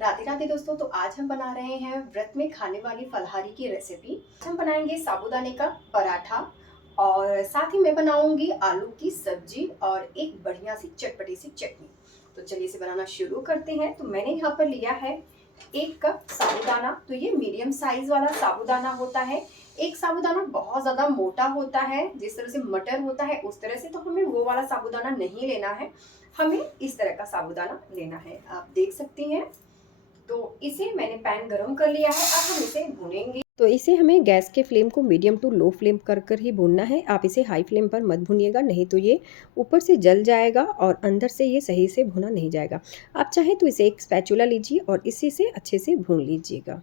राधे राधे दोस्तों। तो आज हम बना रहे हैं व्रत में खाने वाली फलाहारी की रेसिपी। आज हम बनाएंगे साबूदाने का पराठा और साथ ही मैं बनाऊंगी आलू की सब्जी और एक बढ़िया सी चटपटी सी चटनी। तो चलिए इसे बनाना शुरू करते हैं। तो मैंने यहाँ पर लिया है 1 कप साबूदाना। तो ये मीडियम साइज वाला साबूदाना होता है। एक साबूदाना बहुत ज्यादा मोटा होता है, जिस तरह से मटर होता है उस तरह से, तो हमें वो वाला साबूदाना नहीं लेना है, हमें इस तरह का साबूदाना लेना है। आप देख सकती हैं। तो इसे मैंने पैन गरम कर लिया है। अब हम इसे भूनेंगे। तो इसे हमें गैस के फ्लेम को मीडियम टू लो फ्लेम कर कर ही भूनना है। आप इसे हाई फ्लेम पर मत भूनिएगा, नहीं तो ये ऊपर से जल जाएगा और अंदर से ये सही से भुना नहीं जाएगा। आप चाहें तो इसे एक स्पैचुला लीजिए और इसी से अच्छे से भून लीजिएगा।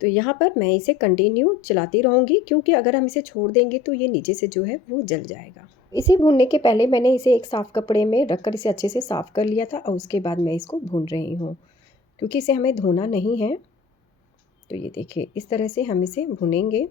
तो यहाँ पर मैं इसे कंटिन्यू चलाती रहूँगी, क्योंकि अगर हम इसे छोड़ देंगे तो ये नीचे से जो है वो जल जाएगा। इसे भूनने के पहले मैंने इसे एक साफ़ कपड़े में रखकर इसे अच्छे से साफ़ कर लिया था और उसके बाद मैं इसको भून रही हूँ, क्योंकि इसे हमें धोना नहीं है। तो ये देखिए इस तरह से हम इसे भुनेंगे।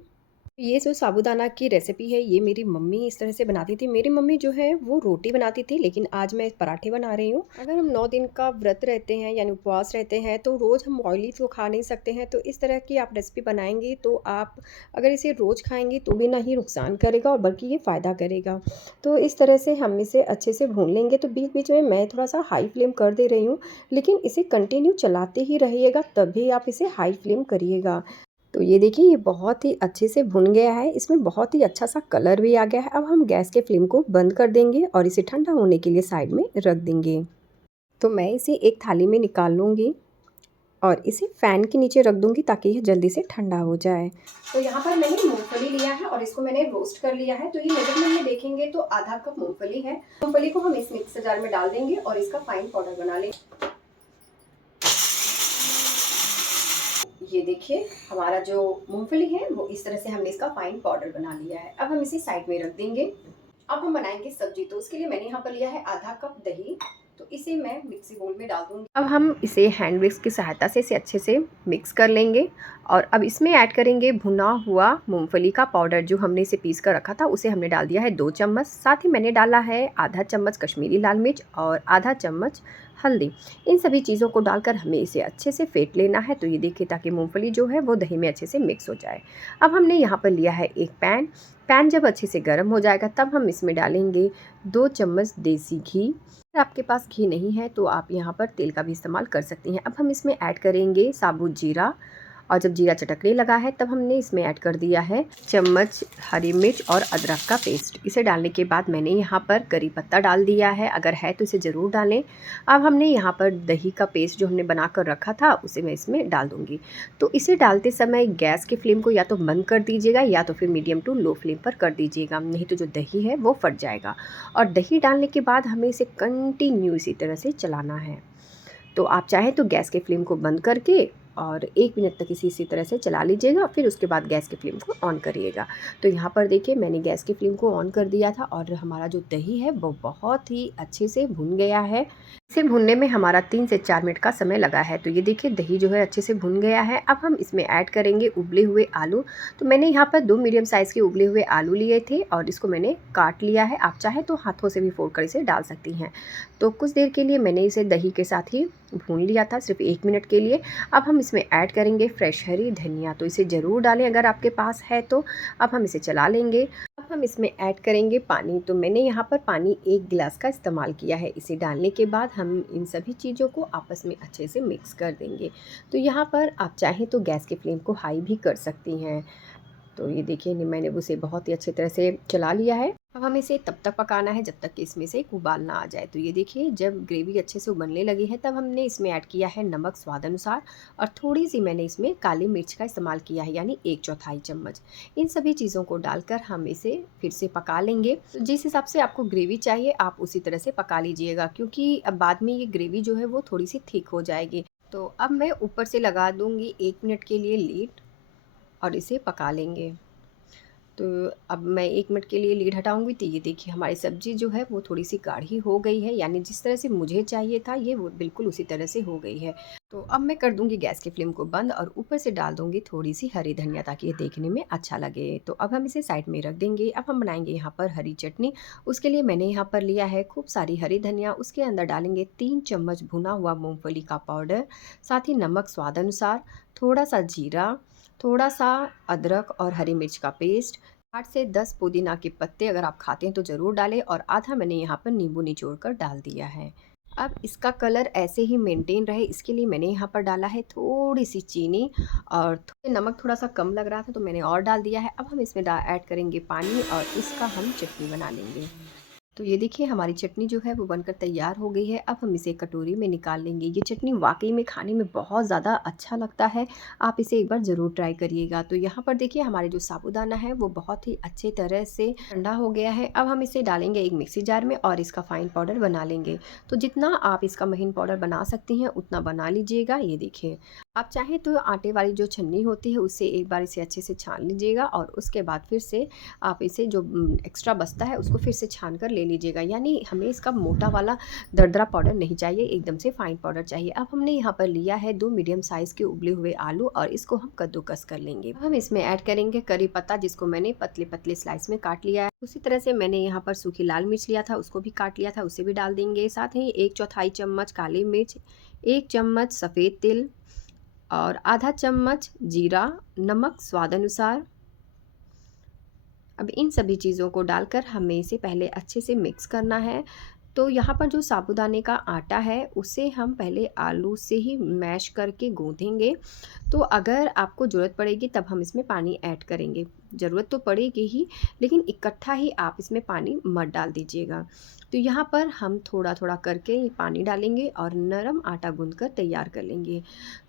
ये जो साबूदाना की रेसिपी है ये मेरी मम्मी इस तरह से बनाती थी। मेरी मम्मी जो है वो रोटी बनाती थी, लेकिन आज मैं पराठे बना रही हूँ। अगर हम 9 दिन का व्रत रहते हैं यानी उपवास रहते हैं तो रोज़ हम ऑयली तो खा नहीं सकते हैं। तो इस तरह की आप रेसिपी बनाएंगी तो आप अगर इसे रोज़ खाएंगी तो भी ना ही नुकसान करेगा और बल्कि ये फ़ायदा करेगा। तो इस तरह से हम इसे अच्छे से भून लेंगे। तो बीच बीच में मैं थोड़ा सा हाई फ्लेम कर दे रही हूँ, लेकिन इसे कंटिन्यू चलाते ही रहिएगा, तभी आप इसे हाई फ्लेम करिएगा। तो ये देखिए ये बहुत ही अच्छे से भुन गया है, इसमें बहुत ही अच्छा सा कलर भी आ गया है। अब हम गैस के फ्लेम को बंद कर देंगे और इसे ठंडा होने के लिए साइड में रख देंगे। तो मैं इसे एक थाली में निकाल लूँगी और इसे फ़ैन के नीचे रख दूँगी ताकि यह जल्दी से ठंडा हो जाए। तो यहाँ पर मैंने मूँगफली लिया है और इसको मैंने रोस्ट कर लिया है। तो ये मेजरमेंट में देखेंगे तो आधा कप मूँगफली है। मूँगफली को हम इस मिक्सर जार में डाल देंगे और इसका फाइन पाउडर बना लेंगे। ये देखिए हमारा जो मूंगफली है वो इस तरह से हमने इसका फाइन पाउडर बना लिया है। अब हम इसे साइड में रख देंगे। अब हम बनाएंगे सब्जी। तो उसके लिए मैंने यहाँ पर लिया है आधा कप दही। तो इसे मैं मिक्सी बोल में डाल दूंगी। अब हम इसे हैंड विस्क की सहायता से इसे अच्छे से मिक्स कर लेंगे और अब इसमें ऐड करेंगे भुना हुआ मूंगफली का पाउडर। जो हमने इसे पीस कर रखा था उसे हमने डाल दिया है 2 चम्मच। साथ ही मैंने डाला है आधा चम्मच कश्मीरी लाल मिर्च और आधा चम्मच हल्दी। इन सभी चीज़ों को डालकर हमें इसे अच्छे से फेंट लेना है। तो ये देखिए ताकि मूंगफली जो है वो दही में अच्छे से मिक्स हो जाए। अब हमने यहाँ पर लिया है एक पैन जब अच्छे से गर्म हो जाएगा तब हम इसमें डालेंगे 2 चम्मच देसी घी। अगर आपके पास घी नहीं है तो आप यहाँ पर तेल का भी इस्तेमाल कर सकती हैं। अब हम इसमें ऐड करेंगे साबुत जीरा और जब जीरा चटकने लगा है तब हमने इसमें ऐड कर दिया है चम्मच हरी मिर्च और अदरक का पेस्ट। इसे डालने के बाद मैंने यहाँ पर करी पत्ता डाल दिया है, अगर है तो इसे ज़रूर डालें। अब हमने यहाँ पर दही का पेस्ट जो हमने बना कर रखा था उसे मैं इसमें डाल दूँगी। तो इसे डालते समय गैस की फ्लेम को या तो बंद कर दीजिएगा या तो फिर मीडियम टू लो फ्लेम पर कर दीजिएगा, नहीं तो जो दही है वो फट जाएगा। और दही डालने के बाद हमें इसे कंटिन्यू इसी तरह से चलाना है। तो आप चाहें तो गैस के फ्लेम को बंद करके और 1 मिनट तक इसी तरह से चला लीजिएगा, फिर उसके बाद गैस के फ्लेम को ऑन करिएगा। तो यहाँ पर देखिए मैंने गैस की फ्लेम को ऑन कर दिया था और हमारा जो दही है वो बहुत ही अच्छे से भुन गया है। इसे भुनने में हमारा 3 से 4 मिनट का समय लगा है। तो ये देखिए दही जो है अच्छे से भुन गया है। अब हम इसमें ऐड करेंगे उबले हुए आलू। तो मैंने यहाँ पर 2 मीडियम साइज़ के उबले हुए आलू लिए थे और इसको मैंने काट लिया है। आप चाहे तो हाथों से भी फोड़कर इसे डाल सकती हैं। तो कुछ देर के लिए मैंने इसे दही के साथ ही भून लिया था, सिर्फ 1 मिनट के लिए। अब हम इसमें ऐड करेंगे फ्रेश हरी धनिया। तो इसे ज़रूर डालें अगर आपके पास है तो। अब हम इसे चला लेंगे। अब हम इसमें ऐड करेंगे पानी। तो मैंने यहाँ पर पानी 1 गिलास का इस्तेमाल किया है। इसे डालने के बाद हम इन सभी चीज़ों को आपस में अच्छे से मिक्स कर देंगे। तो यहाँ पर आप चाहें तो गैस के फ्लेम को हाई भी कर सकती हैं। तो ये देखिए मैंने उसे बहुत ही अच्छी तरह से चला लिया है। अब हमें इसे तब तक पकाना है जब तक कि इसमें से एक उबाल ना आ जाए। तो ये देखिए जब ग्रेवी अच्छे से उबलने लगी है तब हमने इसमें ऐड किया है नमक स्वाद अनुसार और थोड़ी सी मैंने इसमें काली मिर्च का इस्तेमाल किया है, यानी 1/4 चम्मच। इन सभी चीज़ों को डालकर हम इसे फिर से पका लेंगे। तो जिस हिसाब से आपको ग्रेवी चाहिए आप उसी तरह से पका लीजिएगा, क्योंकि अब बाद में ये ग्रेवी जो है वो थोड़ी सी थिक हो जाएगी। तो अब मैं ऊपर से लगा दूँगी 1 मिनट के लिए लीड और इसे पका लेंगे। तो अब मैं 1 मिनट के लिए लीड हटाऊँगी तो ये देखिए हमारी सब्ज़ी जो है वो थोड़ी-सी गाढ़ी हो गई है, यानी जिस तरह से मुझे चाहिए था ये वो बिल्कुल उसी तरह से हो गई है। तो अब मैं कर दूँगी गैस की फ्लेम को बंद और ऊपर से डाल दूँगी थोड़ी-सी हरी धनिया ताकि ये देखने में अच्छा लगे। तो अब हम इसे साइड में रख देंगे। अब हम बनाएँगे यहाँ पर हरी चटनी। उसके लिए मैंने यहाँ पर लिया है खूब सारी हरी धनिया, उसके अंदर डालेंगे 3 चम्मच भुना हुआ मूँगफली का पाउडर, साथ ही नमक स्वाद अनुसार, थोड़ा-सा जीरा, थोड़ा-सा अदरक और हरी मिर्च का पेस्ट, 8 से 10 पुदीना के पत्ते अगर आप खाते हैं तो ज़रूर डालें और आधा मैंने यहाँ पर नींबू निचोड़ कर डाल दिया है। अब इसका कलर ऐसे ही मेंटेन रहे इसके लिए मैंने यहाँ पर डाला है थोड़ी-सी चीनी और नमक थोड़ा-सा कम लग रहा था तो मैंने और डाल दिया है। अब हम इसमें ऐड करेंगे पानी और इसका हम चटनी बना लेंगे। तो ये देखिए हमारी चटनी जो है वो बनकर तैयार हो गई है। अब हम इसे कटोरी में निकाल लेंगे। ये चटनी वाक़ई में खाने में बहुत ज़्यादा अच्छा लगता है। आप इसे एक बार ज़रूर ट्राई करिएगा। तो यहाँ पर देखिए हमारे जो साबूदाना है वो बहुत ही अच्छे तरह से ठंडा हो गया है। अब हम इसे डालेंगे एक मिक्सी जार में और इसका फ़ाइन पाउडर बना लेंगे। तो जितना आप इसका महीन पाउडर बना सकती हैं उतना बना लीजिएगा। ये देखिए आप चाहें तो आटे वाली जो छन्नी होती है उससे एक बार इसे अच्छे से छान लीजिएगा और उसके बाद फिर से आप इसे जो एक्स्ट्रा बचता है उसको फिर से छान कर ले लीजिएगा। यानी हमें इसका मोटा वाला दरदरा पाउडर नहीं चाहिए, एकदम से फाइन पाउडर चाहिए। अब हमने यहाँ पर लिया है 2 मीडियम साइज़ के उबले हुए आलू और इसको हम कद्दूकस कर लेंगे। अब हम इसमें ऐड करेंगे करी पत्ता जिसको मैंने पतले-पतले स्लाइस में काट लिया है। उसी तरह से मैंने यहाँ पर सूखी लाल मिर्च लिया था उसको भी काट लिया था, उसे भी डाल देंगे। साथ ही 1/4 चम्मच काली मिर्च, 1 चम्मच सफ़ेद तिल और आधा चम्मच जीरा, नमक स्वाद अनुसार। अब इन सभी चीज़ों को डालकर हमें इसे पहले अच्छे से मिक्स करना है। तो यहाँ पर जो साबूदाने का आटा है उसे हम पहले आलू से ही मैश करके गूँथेंगे। तो अगर आपको ज़रूरत पड़ेगी तब हम इसमें पानी ऐड करेंगे। ज़रूरत तो पड़ेगी ही लेकिन इकट्ठा ही आप इसमें पानी मत डाल दीजिएगा। तो यहाँ पर हम थोड़ा-थोड़ा करके ये पानी डालेंगे और नरम आटा गूँथ कर तैयार कर लेंगे।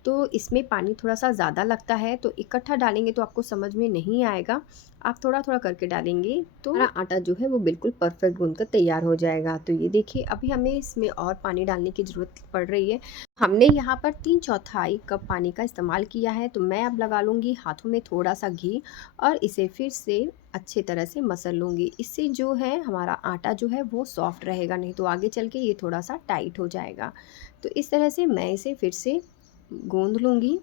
तो इसमें पानी थोड़ा-सा ज़्यादा लगता है तो इकट्ठा डालेंगे तो आपको समझ में नहीं आएगा। आप थोड़ा-थोड़ा करके डालेंगे तो हमारा आटा जो है वो बिल्कुल परफेक्ट गूँथ कर तैयार हो जाएगा। तो ये देखिए अभी हमें इसमें और पानी डालने की ज़रूरत पड़ रही है। हमने यहाँ पर 3/4 कप पानी का इस्तेमाल किया है तो मैं अब लगा लूँगी हाथों में थोड़ा-सा घी और इसे फिर से अच्छे तरह से मसल लूँगी। इससे जो है हमारा आटा जो है वो सॉफ्ट रहेगा, नहीं तो आगे चल के ये थोड़ा-सा टाइट हो जाएगा। तो इस तरह से मैं इसे फिर से गूँथ लूँगी।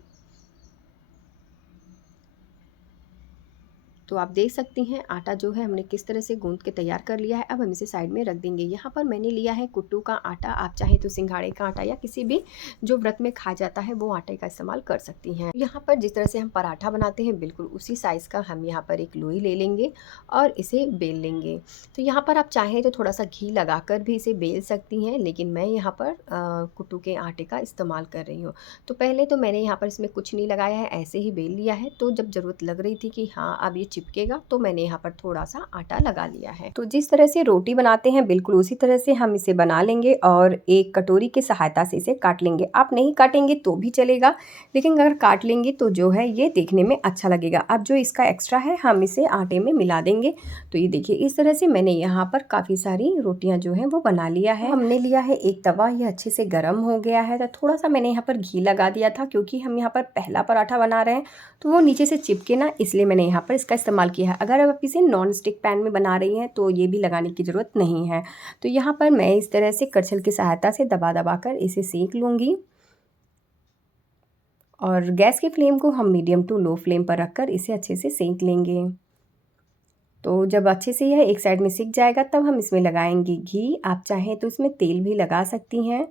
तो आप देख सकती हैं आटा जो है हमने किस तरह से गूँथ के तैयार कर लिया है। अब हम इसे साइड में रख देंगे। यहाँ पर मैंने लिया है कुट्टू का आटा, आप चाहें तो सिंघाड़े का आटा या किसी भी जो व्रत में खाया जाता है वो आटे का इस्तेमाल कर सकती हैं। यहाँ पर जिस तरह से हम पराठा बनाते हैं बिल्कुल उसी साइज़ का हम यहाँ पर एक लोई ले लेंगे और इसे बेल लेंगे। तो यहाँ पर आप चाहें तो थोड़ा-सा घी लगाकर भी इसे बेल सकती हैं, लेकिन मैं यहाँ पर कुट्टू के आटे का इस्तेमाल कर रही हूँ। तो पहले तो मैंने यहाँ पर इसमें कुछ नहीं लगाया है, ऐसे ही बेल लिया है। तो जब ज़रूरत लग रही थी कि हाँ, अब ये चिपकेगा तो मैंने यहाँ पर थोड़ा-सा आटा लगा लिया है। तो जिस तरह से रोटी बनाते हैं बिल्कुल उसी तरह से हम इसे बना लेंगे और एक कटोरी की सहायता से इसे काट लेंगे। आप नहीं काटेंगे तो भी चलेगा, लेकिन अगर काट लेंगे तो जो है ये देखने में अच्छा लगेगा। अब जो इसका एक्स्ट्रा है हम इसे आटे में मिला देंगे। तो ये देखिए इस तरह से मैंने यहाँ पर काफ़ी सारी रोटियाँ जो हैं वो बना लिया है। हमने लिया है एक तवा, ये अच्छे से गर्म हो गया है। तो थोड़ा-सा मैंने यहाँ पर घी लगा दिया था क्योंकि हम यहाँ पर पहला पराठा बना रहे हैं तो वो नीचे से चिपके ना, इसलिए मैंने यहाँ पर इसका इस्तेमाल किया है। अगर आप इसे नॉन स्टिक पैन में बना रही हैं तो ये भी लगाने की ज़रूरत नहीं है। तो यहाँ पर मैं इस तरह से करछल की सहायता से दबा-दबा कर इसे सेंक लूँगी और गैस की फ्लेम को हम मीडियम टू लो फ्लेम पर रखकर इसे अच्छे से सेंक लेंगे। तो जब अच्छे से यह एक साइड में सिक जाएगा तब हम इसमें लगाएंगे घी। आप चाहें तो इसमें तेल भी लगा सकती हैं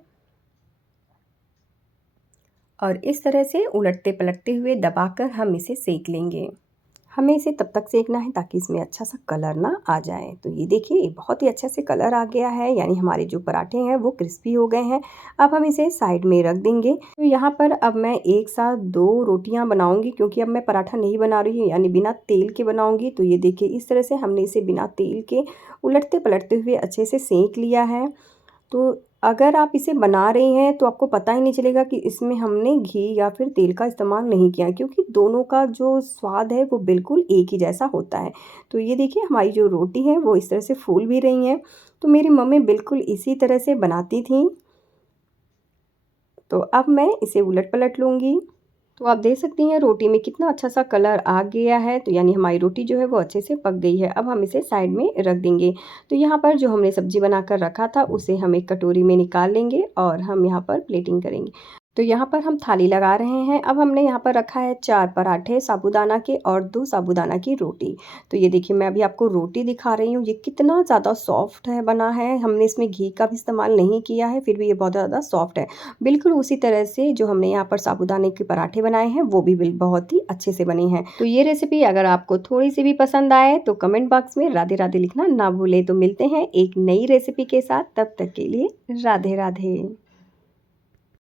और इस तरह से उलटते पलटते हुए दबाकर हम इसे सेक लेंगे। हमें इसे तब तक सेकना है ताकि इसमें अच्छा सा कलर ना आ जाए। तो ये देखिए बहुत ही अच्छे से कलर आ गया है, यानी हमारे जो पराठे हैं वो क्रिस्पी हो गए हैं। अब हम इसे साइड में रख देंगे। तो यहाँ पर अब मैं एक साथ 2 रोटियाँ बनाऊँगी क्योंकि अब मैं पराठा नहीं बना रही हूँ, यानी बिना तेल के बनाऊँगी। तो ये देखिए इस तरह से हमने इसे बिना तेल के उलटते पलटते हुए अच्छे से सेक लिया है। तो अगर आप इसे बना रही हैं तो आपको पता ही नहीं चलेगा कि इसमें हमने घी या फिर तेल का इस्तेमाल नहीं किया, क्योंकि दोनों का जो स्वाद है वो बिल्कुल एक ही जैसा होता है। तो ये देखिए हमारी जो रोटी है वो इस तरह से फूल भी रही हैं। तो मेरी मम्मी बिल्कुल इसी तरह से बनाती थीं। तो अब मैं इसे उलट पलट लूँगी। तो आप देख सकती हैं रोटी में कितना अच्छा सा कलर आ गया है, तो यानी हमारी रोटी जो है वो अच्छे से पक गई है। अब हम इसे साइड में रख देंगे। तो यहाँ पर जो हमने सब्ज़ी बनाकर रखा था उसे हम एक कटोरी में निकाल लेंगे और हम यहाँ पर प्लेटिंग करेंगे। तो यहाँ पर हम थाली लगा रहे हैं। अब हमने यहाँ पर रखा है 4 पराठे साबूदाना के और 2 साबूदाना की रोटी। तो ये देखिए मैं अभी आपको रोटी दिखा रही हूँ, ये कितना ज़्यादा सॉफ्ट है बना है। हमने इसमें घी का भी इस्तेमाल नहीं किया है, फिर भी ये बहुत ज़्यादा सॉफ्ट है। बिल्कुल उसी तरह से जो हमने यहाँ पर साबूदाने के पराठे बनाए हैं वो भी बहुत ही अच्छे से बने हैं। तो ये रेसिपी अगर आपको थोड़ी-सी भी पसंद आए तो कमेंट बॉक्स में राधे राधे लिखना ना भूलें। तो मिलते हैं एक नई रेसिपी के साथ, तब तक के लिए राधे राधे।